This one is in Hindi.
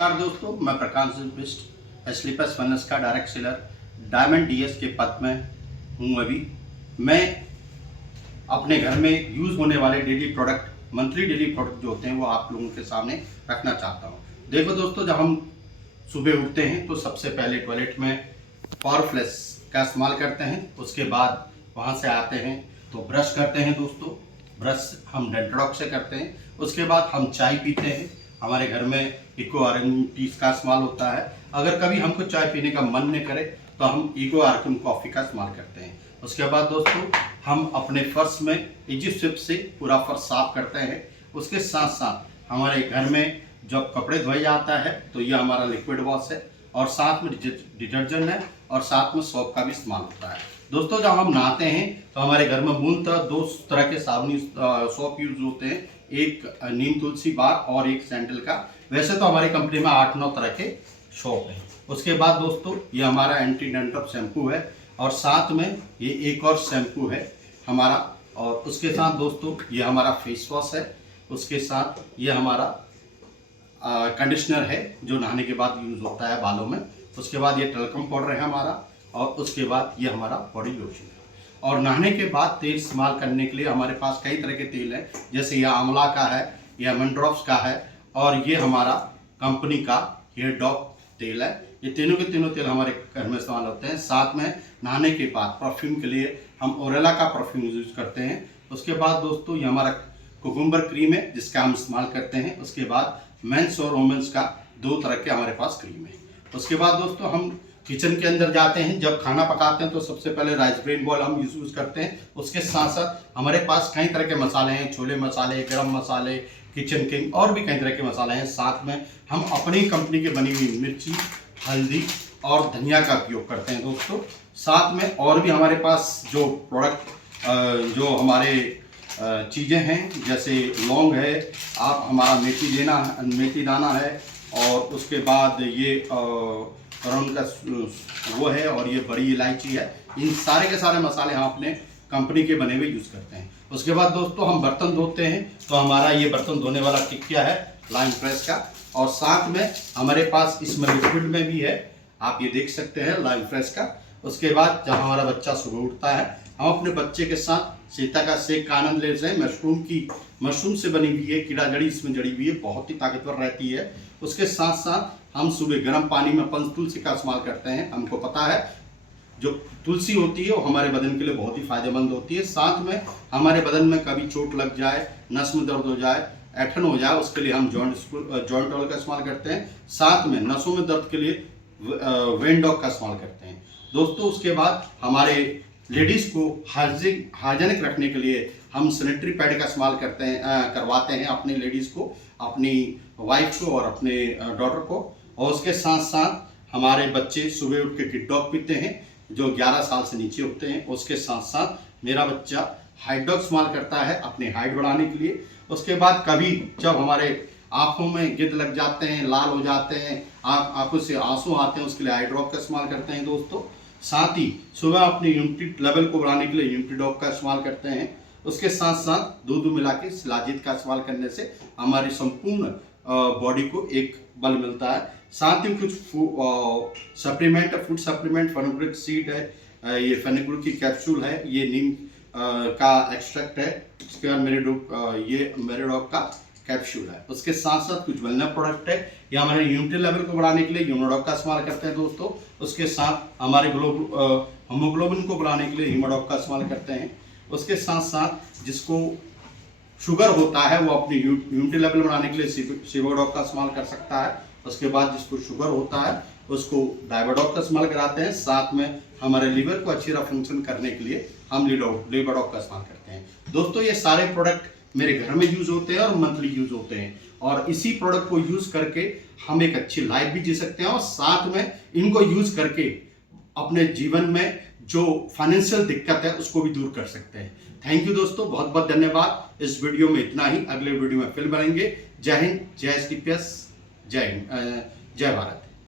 नमस्कार दोस्तों, मैं प्रकाश बिस्ट स्लीपर्स फर्नेस का डायरेक्ट सेलर डायमंड डीएस के पद में हूँ। अभी मैं अपने घर में यूज़ होने वाले daily product, monthly daily product जो होते हैं वो आप लोगों के सामने रखना चाहता हूँ। देखो दोस्तों, जब हम सुबह उठते हैं तो सबसे पहले टॉयलेट में पावर फ्लैश का इस्तेमाल करते हैं। उसके बाद वहाँ से आते हैं तो ब्रश करते हैं दोस्तों। ब्रश हम डेंटलॉक से करते हैं। उसके बाद हम चाय पीते हैं। हमारे घर में इको आर्गन टी का इस्तेमाल होता है। अगर कभी हमको चाय पीने का मन नहीं करे तो हम इको आर्गन कॉफ़ी का इस्तेमाल करते हैं। उसके बाद दोस्तों हम अपने फर्श में इजी स्विप से पूरा फर्श साफ करते हैं। उसके साथ साथ हमारे घर में जब कपड़े धोए जाता है तो ये हमारा लिक्विड वॉश है और साथ में डिटर्जेंट है और साथ में सोप का भी इस्तेमाल होता है। दोस्तों जब हम नहाते हैं तो हमारे घर में मूलतः दो तरह के साबुनी सोप यूज होते हैं, एक नीम तुलसी बार और एक सैंडल का। वैसे तो हमारी कंपनी में 8-9 तरह के सोप हैं। उसके बाद दोस्तों ये हमारा एंटी डैंड्रफ शैम्पू है और साथ में ये एक और शैम्पू है हमारा। और उसके साथ दोस्तों ये हमारा फेस वॉश है। उसके साथ ये हमारा कंडीशनर है जो नहाने के बाद यूज़ होता है बालों में। उसके बाद ये टल्कम पाउडर है हमारा और उसके बाद ये हमारा बॉडी लोशन है। और नहाने के बाद तेल इस्तेमाल करने के लिए हमारे पास कई तरह के तेल हैं, जैसे यह आंवला का है, यह लेमन ड्रॉप्स का है और ये हमारा कंपनी का हेयर डॉप तेल है। ये तीनों के तीनों तेल हमारे घर में इस्तेमाल होते हैं। साथ में नहाने के बाद परफ्यूम के लिए हम ओरेला का परफ्यूम यूज़ करते हैं। उसके बाद दोस्तों ये हमारा कुकुम्बर क्रीम है जिसका हम इस्तेमाल करते हैं। उसके बाद मेंस और वुमेन्स का 2 तरह के हमारे पास क्रीम है। उसके बाद दोस्तों हम किचन के अंदर जाते हैं, जब खाना पकाते हैं तो सबसे पहले राइस ब्रेन बॉल हम यूज़ करते हैं। उसके साथ साथ हमारे पास कई तरह के मसाले हैं, छोले मसाले, गरम मसाले, किचन किंग और भी कई तरह के मसाले हैं। साथ में हम अपनी कंपनी की बनी हुई मिर्ची, हल्दी और धनिया का उपयोग करते हैं दोस्तों। साथ में और भी हमारे पास जो प्रोडक्ट जो हमारे चीज़ें हैं, जैसे लौंग है, आप हमारा मेथी दाना है और उसके बाद ये करण का वो है और ये बड़ी इलायची है। इन सारे के सारे मसाले हम अपने कंपनी के बने हुए यूज़ करते हैं। उसके बाद दोस्तों हम बर्तन धोते हैं तो हमारा ये बर्तन धोने वाला टिकिया है लाइन प्रेस का और साथ में हमारे पास इसमें लिक्विड में भी है, आप ये देख सकते हैं लाइन प्रेस का। उसके बाद जब हमारा बच्चा सुबह उठता है हम अपने बच्चे के साथ सीता का सेक का आनंद लेते हैं। मशरूम से बनी हुई है, कीड़ा जड़ी इसमें जड़ी हुई है, बहुत ही ताकतवर रहती है। उसके साथ साथ हम सुबह गर्म पानी में पंच तुलसी का इस्तेमाल करते हैं। हमको पता है जो तुलसी होती है वो हमारे बदन के लिए बहुत ही फायदेमंद होती है। साथ में हमारे बदन में कभी चोट लग जाए, नस में दर्द हो जाए, ऐठन हो जाए, उसके लिए हम जॉइंट ऑयल का इस्तेमाल करते हैं। साथ में नसों में दर्द के लिए वेन डॉग का इस्तेमाल करते हैं दोस्तों। उसके बाद हमारे लेडीज़ को हाइजेनिक रखने के लिए हम सैनिटरी पैड का इस्तेमाल करवाते हैं अपनी लेडीज़ को, अपनी वाइफ को और अपने डॉटर को। और उसके साथ साथ हमारे बच्चे सुबह उठ के किड डॉग पीते हैं जो 11 साल से नीचे होते हैं। उसके साथ साथ मेरा बच्चा हाइट डॉग इस्तेमाल करता है अपनी हाइट बढ़ाने के लिए। उसके बाद कभी जब हमारे आँखों में गिद्ध लग जाते हैं, लाल हो जाते हैं, आँखों से आंसू आते हैं, उसके लिए आई ड्रॉप का इस्तेमाल करते हैं दोस्तों। साथ ही सुबह अपनी इम्यूनिटी लेवल को बढ़ाने के लिए इम्यूनिटी डॉग का इस्तेमाल करते हैं। उसके साथ साथ दूध मिला के शिलाजीत का इस्तेमाल करने से हमारी संपूर्ण बॉडी को एक बल मिलता है। साथ ही कुछ supplement, food supplement, fenugreek seed है, ये फेनुग्रीक की कैप्सूल है, ये नीम का एक्सट्रैक्ट है। उसके बाद ये मेरेडॉग का कैप्सूल है। उसके साथ साथ कुछ वेलनेस प्रोडक्ट है, ये हमारे इम्यूनिटी लेवल को बढ़ाने के लिए हीमोडॉग का इस्तेमाल करते हैं दोस्तों। उसके साथ हमारे हीमोग्लोबिन को बढ़ाने के लिए हीमोडॉग का इस्तेमाल करते हैं। उसके साथ साथ जिसको शुगर होता है वो अपनी इम्यूनिटी लेवल बढ़ाने के लिए सिवोडॉग का इस्तेमाल कर सकता है। उसके बाद जिसको शुगर होता है उसको डायबोडॉग का इस्तेमाल कराते हैं। साथ में हमारे लीवर को अच्छी तरह फंक्शन करने के लिए हम लीवोडॉग का इस्तेमाल करते हैं दोस्तों। ये सारे प्रोडक्ट मेरे घर में यूज़ होते हैं और मंथली यूज़ होते हैं और इसी प्रोडक्ट को यूज़ करके हम एक अच्छी लाइफ भी जी सकते हैं और साथ में इनको यूज़ करके अपने जीवन में जो फाइनेंशियल दिक्कत है उसको भी दूर कर सकते हैं। थैंक यू दोस्तों, बहुत बहुत धन्यवाद। इस वीडियो में इतना ही, अगले वीडियो में फिर मिलेंगे। जय हिंद, जय STPS, जय भारत।